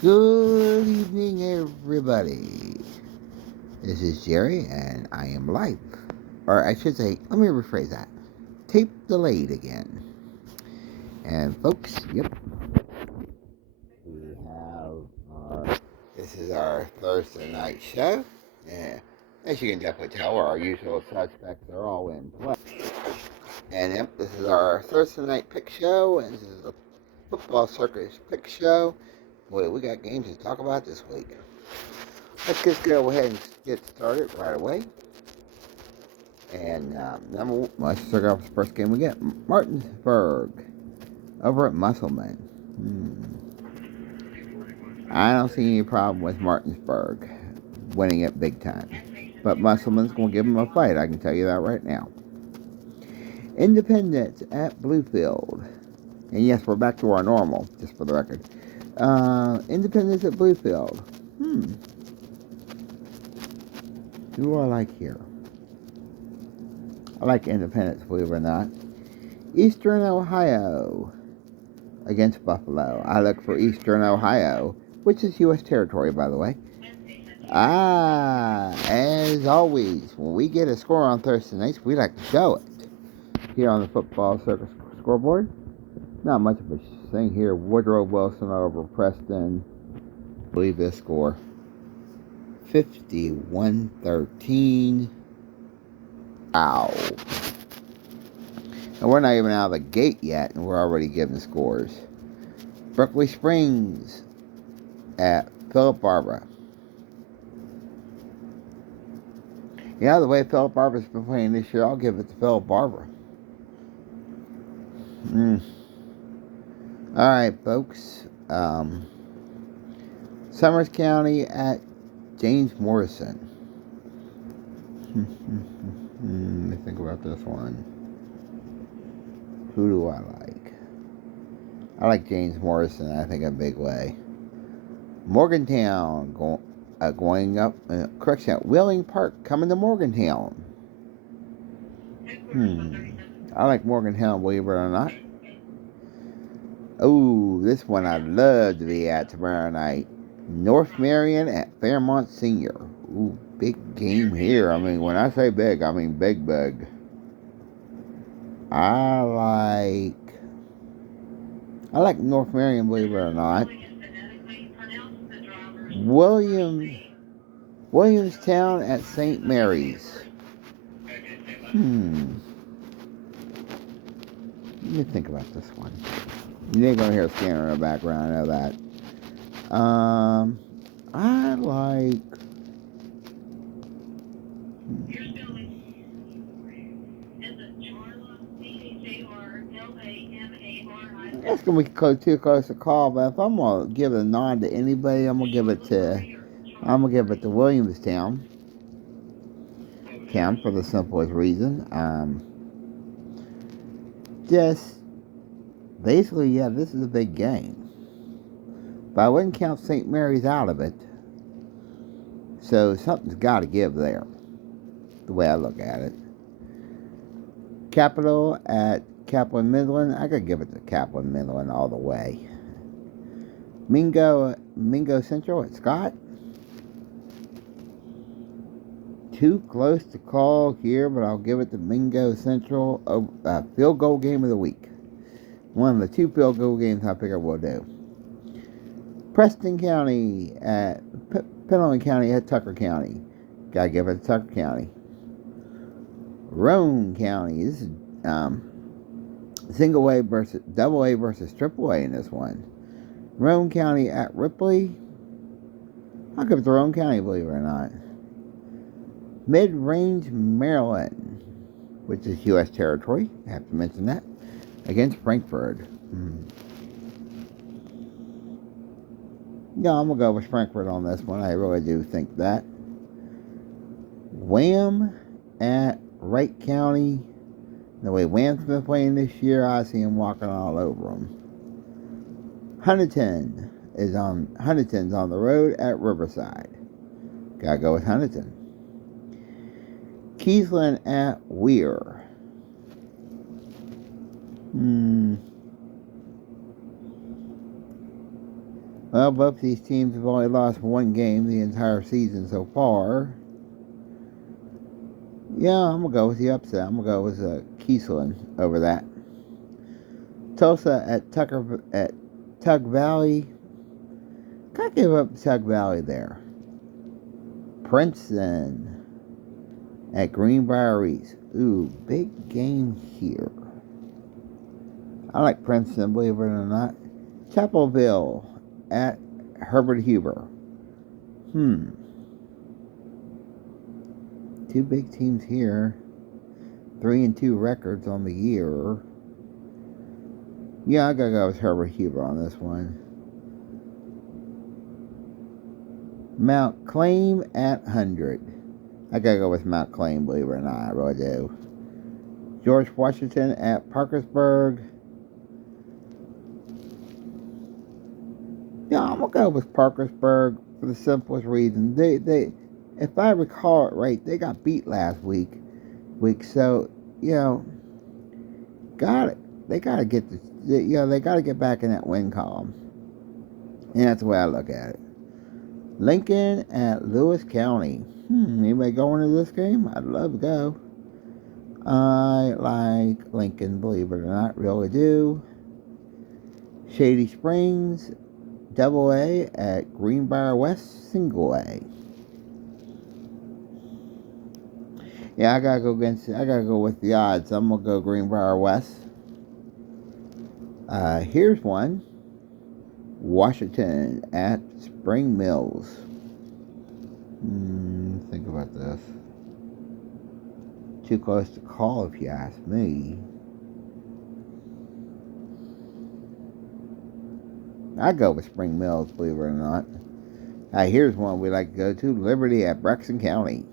Good evening, everybody. This is Jerry, and I am live. Or I should say, let me rephrase that. Tape delayed again. And folks, yep, we have our. This is our Thursday night show. Yeah, as you can definitely tell, our usual suspects are all in play. And yep, this is our Thursday night pick show, and this is a football circus pick show. Boy, we got games to talk about this week. Let's just go ahead and get started right away. And let's start off with the first game we get. Martinsburg over at Musselman. I don't see any problem with Martinsburg winning it big time. But Musselman's going to give them a fight, I can tell you that right now. Independence at Bluefield. And yes, we're back to our normal, just for the record. Independence at Bluefield. Who do I like here? I like Independence, believe it or not. Eastern Ohio against Buffalo. I look for Eastern Ohio, which is U.S. territory, by the way. As always, when we get a score on Thursday nights, we like to show it here on the Football Circus scoreboard. Not much of a thing here. Woodrow Wilson over Preston. I believe this score 51-13. Ow. And we're not even out of the gate yet, and we're already giving scores. Berkeley Springs at Philip Barbara. Yeah, the way Philip Barbara's been playing this year, I'll give it to Philip Barbara. Alright, folks. Summers County at James Morrison. Let me think about this one. Who do I like? I like James Morrison, I think, a big way. Morgantown going up. Correction, Wheeling Park coming to Morgantown. I like Morgantown, believe it or not. Oh, this one I'd love to be at tomorrow night. North Marion at Fairmont Senior. Ooh, big game here. I mean, when I say big, I mean big, big. I like North Marion, believe it or not. Williamstown at St. Mary's. Let me think about this one. You ain't gonna hear a scanner in the background, I know that. I like. That's gonna be too close to call, but if I'm gonna give a nod to anybody, I'm gonna give it to Williamstown. For the simplest reason. Just basically, yeah, this is a big game. But I wouldn't count St. Mary's out of it. So something's got to give there, the way I look at it. Capital at Kaplan Midland. I could give it to Kaplan Midland all the way. Mingo Central at Scott. Too close to call here, but I'll give it to Mingo Central. Field goal game of the week. One of the two field goal games I figure we'll do. Preston County at Pendleton County at Tucker County. Gotta give it to Tucker County. Roane County. This is single A versus double A versus triple A in this one. Roane County at Ripley. I'll give it to Roane County, believe it or not. Mid-Range, Maryland, which is U.S. territory. I have to mention that. Against Frankfort. Yeah, I'm going to go with Frankfort on this one. I really do think that. Wham at Wright County. The way Wham's been playing this year, I see him walking all over them. Huntington's on the road at Riverside. Gotta go with Huntington. Keysland at Weir. Well, both these teams have only lost one game the entire season so far. Yeah, I'm going to go with the upset. I'm going to go with Kiesland over that. Tulsa at Tug Valley. Gotta give up Tug Valley there. Princeton at Greenbrier East. Ooh, big game here. I like Princeton, believe it or not. Chapelville at Herbert Huber. Two big teams here. 3-2 records on the year. Yeah, I gotta go with Herbert Huber on this one. Mount Claim at 100. I gotta go with Mount Claim, believe it or not. I really do. George Washington at Parkersburg. Yeah, I'm gonna go with Parkersburg for the simplest reason. They, if I recall it right, they got beat last week. So you know, they gotta get they gotta get back in that win column, and that's the way I look at it. Lincoln at Lewis County. Anybody going to this game? I'd love to go. I like Lincoln, believe it or not, really do. Shady Springs, Double A at Greenbrier West, Single A. Yeah, I gotta go with the odds. I'm gonna go Greenbrier West. Here's one. Washington at Spring Mills. Think about this. Too close to call if you ask me. I go with Spring Mills, believe it or not. Here's one we like to go to. Liberty at Braxton County.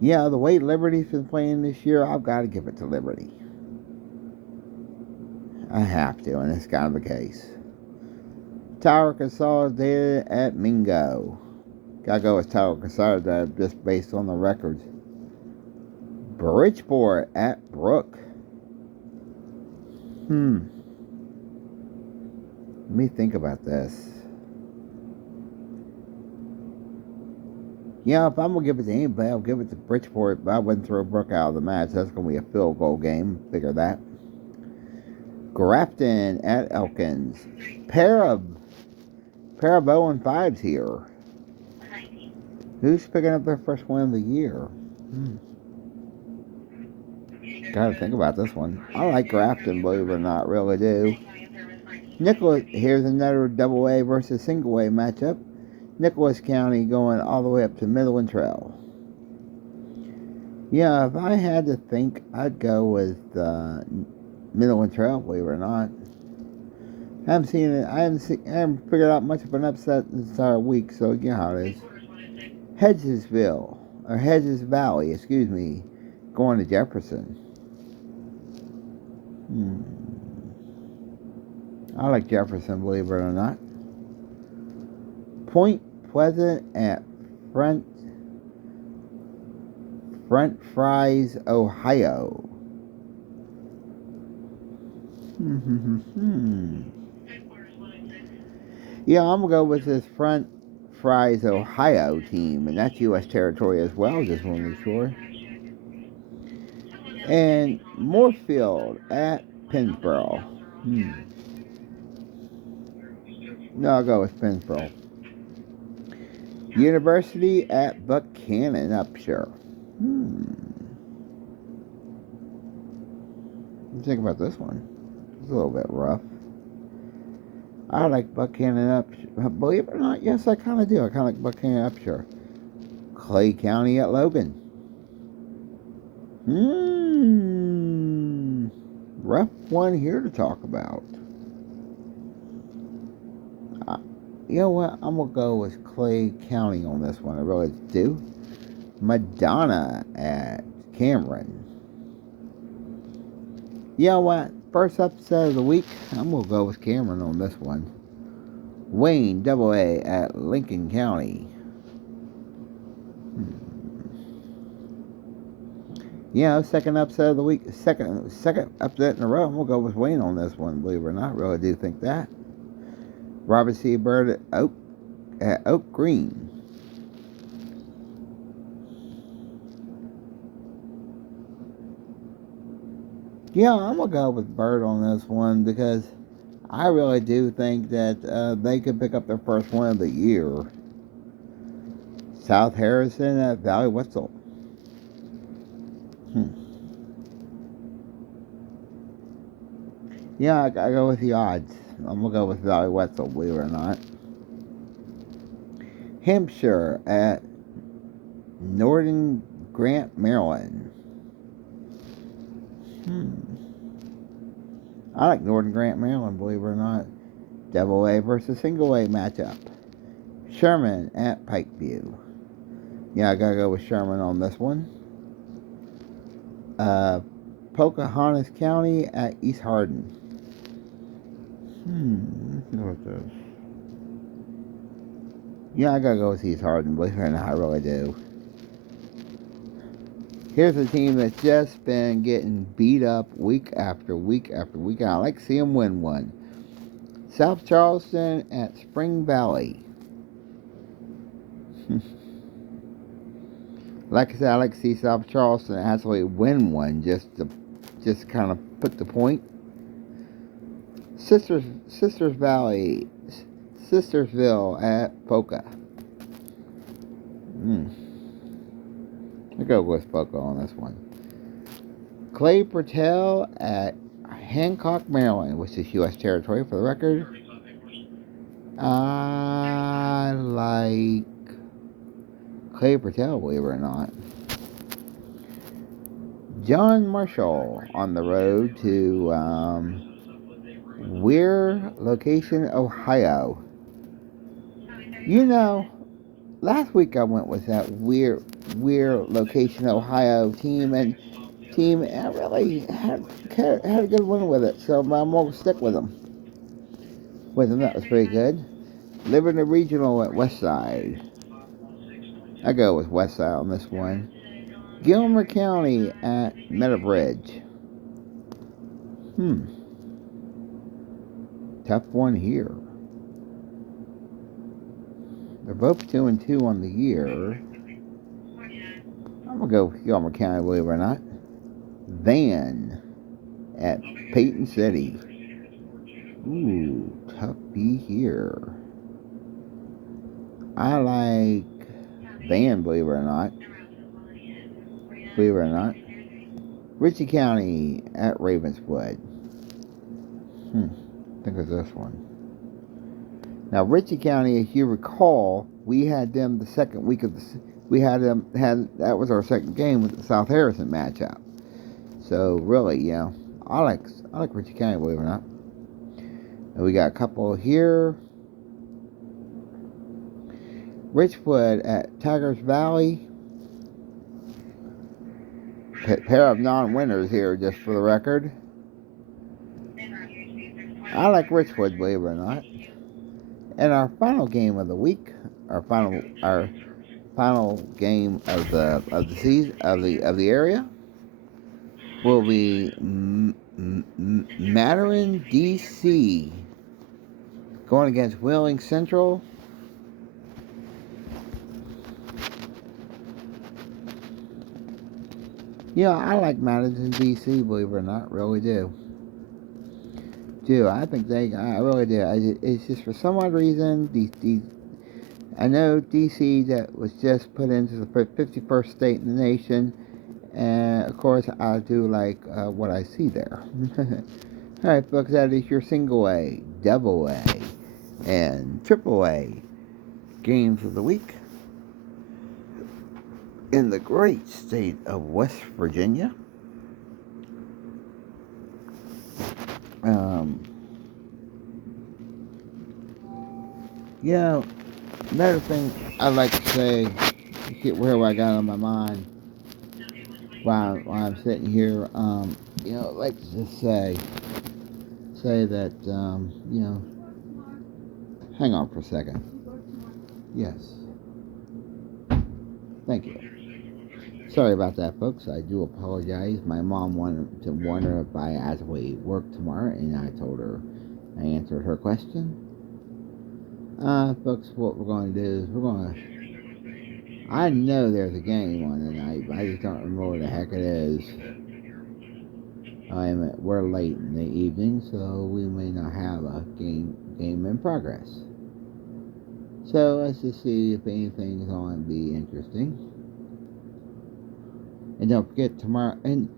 Yeah, the way Liberty's been playing this year, I've got to give it to Liberty. I have to, and it's kind of the case. Tower Consolidated at Mingo. Gotta go with Tower Consolidated just based on the records. Bridgeport at Brook. Let me think about this. Yeah, if I'm going to give it to anybody, I'll give it to Bridgeport, but I wouldn't throw Brook out of the match. That's going to be a field goal game. Figure that. Grafton at Elkins. Pair of 0-5s here. Who's picking up their first win of the year? Gotta think about this one. I like Grafton, believe it or not, really do. Nicholas, here's another Double A versus Single A matchup. Nicholas County going all the way up to Midland Trail. Yeah, if I had to think, I'd go with Midland Trail, believe it or not. I haven't seen it. I haven't figured out much of an upset this entire week, so you know how it is. Hedges Valley, excuse me, going to Jefferson. I like Jefferson, believe it or not. Point Pleasant at French Fries, Ohio. Yeah, I'm gonna go with this French Fries, Ohio team, and that's U.S. territory as well. Just want to be sure. And Moorfield at Pennsboro. No, I'll go with Pennsboro. University at Buchanan, Upshur. Think about this one. It's a little bit rough. I like Buchanan Upshur. Believe it or not, yes, I kind of do. I kind of like Buchanan Upshur. Clay County at Logan. Rough one here to talk about. You know what? I'm going to go with Clay County on this one. I really do. Madonna at Cameron. You know what? First upset of the week, I'm going to go with Cameron on this one. Wayne Double A at Lincoln County. Yeah, second upset of the week. Second upset in a row. I'm going to go with Wayne on this one, believe it or not. I really do think that. Robert C. Byrd at Oak Green. Yeah, I'm gonna go with Byrd on this one because I really do think that they could pick up their first win of the year. South Harrison at Valley Wetzel. Hmm. Yeah, I go with the odds. I'm gonna go with Valley Wetzel, believe it or not. Hampshire at Northern Grant, Maryland. I like Northern Grant, Maryland, believe it or not. Double A versus single A matchup. Sherman at Pikeview. Yeah, I gotta go with Sherman on this one. Pocahontas County at East Hardin. Let's see what this. Yeah, I gotta go with East Hardin, believe it or not, I really do. Here's a team that's just been getting beat up week after week after week. I like to see them win one. South Charleston at Spring Valley. Like I said, I like to see South Charleston actually win one just kind of put the point. Sisters Valley, Sistersville at Poca. I go with Poca on this one. Clay Patel at Hancock, Maryland, which is U.S. territory for the record. I like Clay Patel, believe it or not. John Marshall on the road to Weir Location, Ohio. You know, last week I went with that Weir Location, Ohio team, and I really had a good win with it, so I'm going to stick with them. That was pretty good. Liberty Regional at Westside. I go with Westside on this one. Gilmer County at Meadowbridge. Tough one here. They're both 2-2 on the year. I'm gonna go with Gilmer County, believe it or not. Van at Peyton City. Ooh, tough B here. I like Van, believe it or not. Ritchie County at Ravenswood. Think of this one. Now, Ritchie County, if you recall, we had them the second week of the. We had them that was our second game with the South Harrison matchup. So really, yeah, I like Ritchie County, believe it or not. And we got a couple here. Richwood at Tigers Valley. Pair of non-winners here, just for the record. I like Richwood, believe it or not. And our final game of the week, our final game of the season of the area, will be Mandarin DC going against Wheeling Central. Yeah, I like Madison DC, believe it or not, really do. I think I really do. It's just for some odd reason, I know DC that was just put into the 51st state in the nation, and of course I do like what I see there. Alright folks, that is your single A, double A, and triple A games of the week in the great state of West Virginia. Another thing I'd like to say, where I got on my mind while I'm sitting here, I'd like to just say that, hang on for a second. Yes. Thank you. Sorry about that, folks. I do apologize. My mom wanted to wonder if I actually work tomorrow, and I told her I answered her question. Folks, what we're going to do is I know there's a game on tonight, but I just don't remember what the heck it is. We're late in the evening, so we may not have a game in progress. So let's just see if anything's going to be interesting. And don't forget tomorrow. And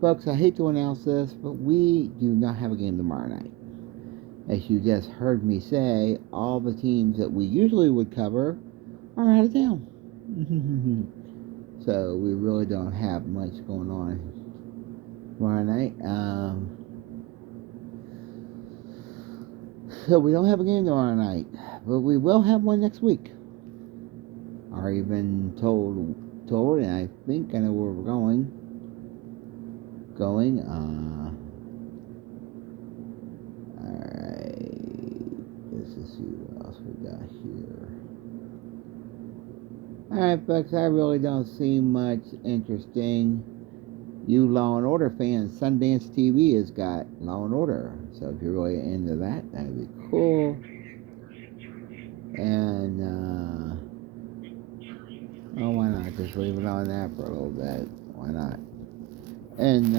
folks, I hate to announce this, but we do not have a game tomorrow night. As you just heard me say, all the teams that we usually would cover are out of town. So we really don't have much going on tomorrow night. So we don't have a game tomorrow night, but we will have one next week. Already been told, and I think I know where we're going. Alright, let's just see what else we got here. Alright, folks, I really don't see much interesting. You Law and Order fans, Sundance TV has got Law and Order. So if you're really into that, that'd be cool. And, why not? Just leave it on that for a little bit. Why not? And,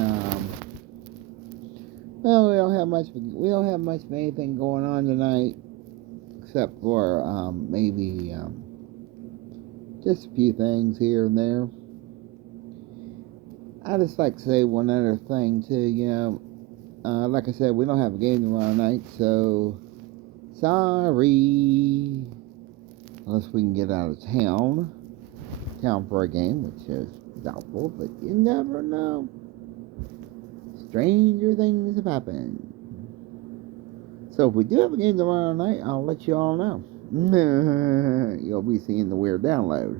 well, we don't have much of anything going on tonight, except for, maybe, just a few things here and there. I just like to say one other thing too. Like I said, we don't have a game tomorrow night, so sorry. Unless we can get out of town for a game, which is doubtful, but you never know. Stranger things have happened. So if we do have a game tomorrow night, I'll let you all know. You'll be seeing the weird download.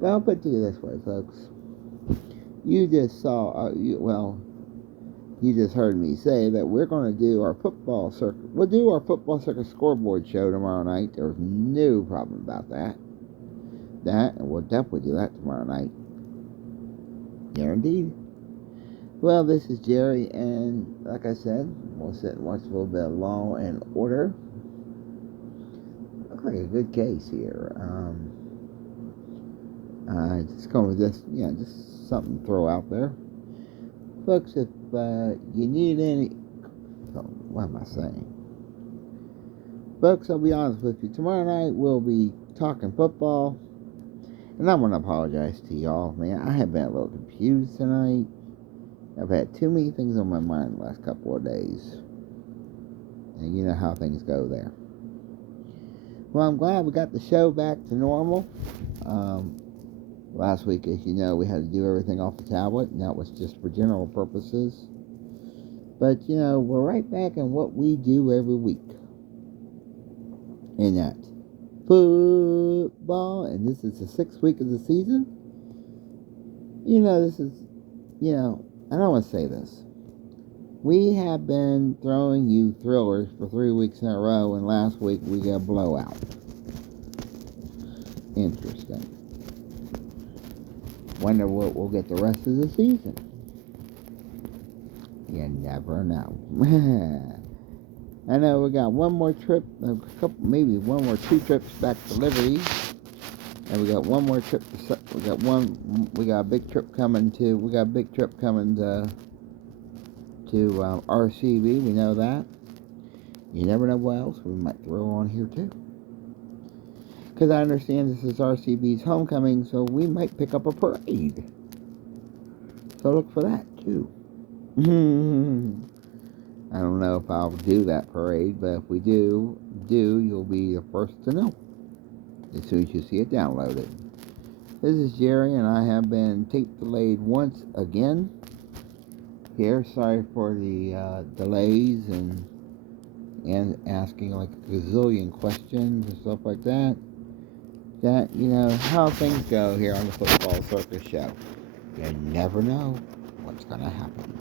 But I'll put it to you this way, folks. You just saw, you just heard me say that we're going to do our football circuit. We'll do our football circuit scoreboard show tomorrow night. There's no problem about that. And we'll definitely do that tomorrow night. Guaranteed. Well, this is Jerry, and like I said, we'll sit and watch a little bit of Law and Order. Looks like a good case here. Just going with this, just something to throw out there. Folks, if you need any... Oh, what am I saying? Folks, I'll be honest with you. Tomorrow night, we'll be talking football. And I want to apologize to y'all, man. I have been a little confused tonight. I've had too many things on my mind the last couple of days. And you know how things go there. Well, I'm glad we got the show back to normal. Last week, as you know, we had to do everything off the tablet, and that was just for general purposes. But, we're right back in what we do every week. And that football, and this is the 6th week of the season. This is, I don't want to say this. We have been throwing you thrillers for 3 weeks in a row, and last week we got a blowout. Interesting. Wonder what we'll get the rest of the season. You never know. I know we got one more trip, maybe 1 or 2 trips back to Liberty, and we got one more trip. We got a big trip coming to RCV. We know that. You never know what else we might throw on here too. Because I understand this is RCV's homecoming, so we might pick up a parade. So look for that too. I don't know if I'll do that parade, but if we do, you'll be the first to know as soon as you see it downloaded. This is Jerry, and I have been tape delayed once again. Here, sorry for the delays and asking like a gazillion questions and stuff like that. How things go here on the Football Circus Show. You never know what's going to happen.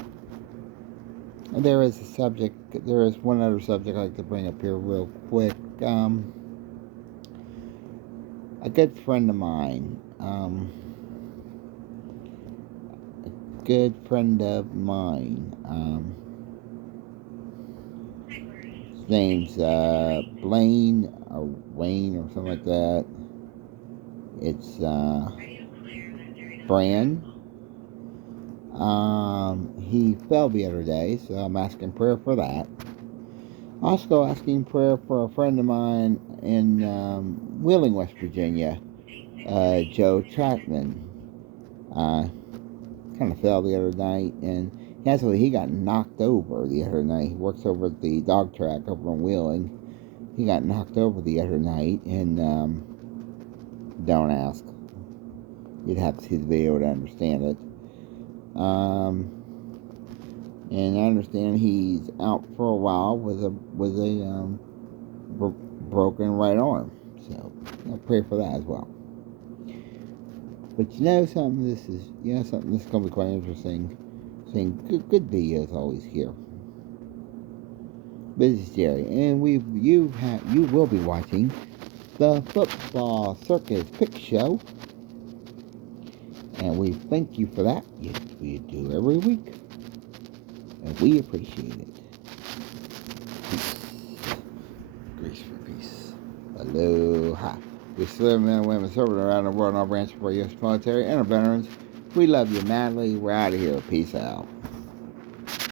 And there is one other subject I'd like to bring up here real quick. A good friend of mine, his name's Blaine or Wayne or something like that. It's Bran. He fell the other day, so I'm asking prayer for that. Also asking prayer for a friend of mine in Wheeling, West Virginia, Joe Chapman. Kind of fell the other night, and actually he got knocked over the other night. He works over at the dog track over in Wheeling. He got knocked over the other night, and don't ask. You'd have to see the video to understand it. And I understand he's out for a while with a broken right arm. So I'll pray for that as well. But something. This is something. This is gonna be quite interesting. Seeing good videos always here. But this is Jerry, and you will be watching the Football Circus Pick Show, and we thank you for that. We do every week, and we appreciate it. Peace. Grace for peace. Aloha. We serve men and women serving around the world in all branches of our U.S. military and our veterans. We love you madly. We're out of here. Peace out.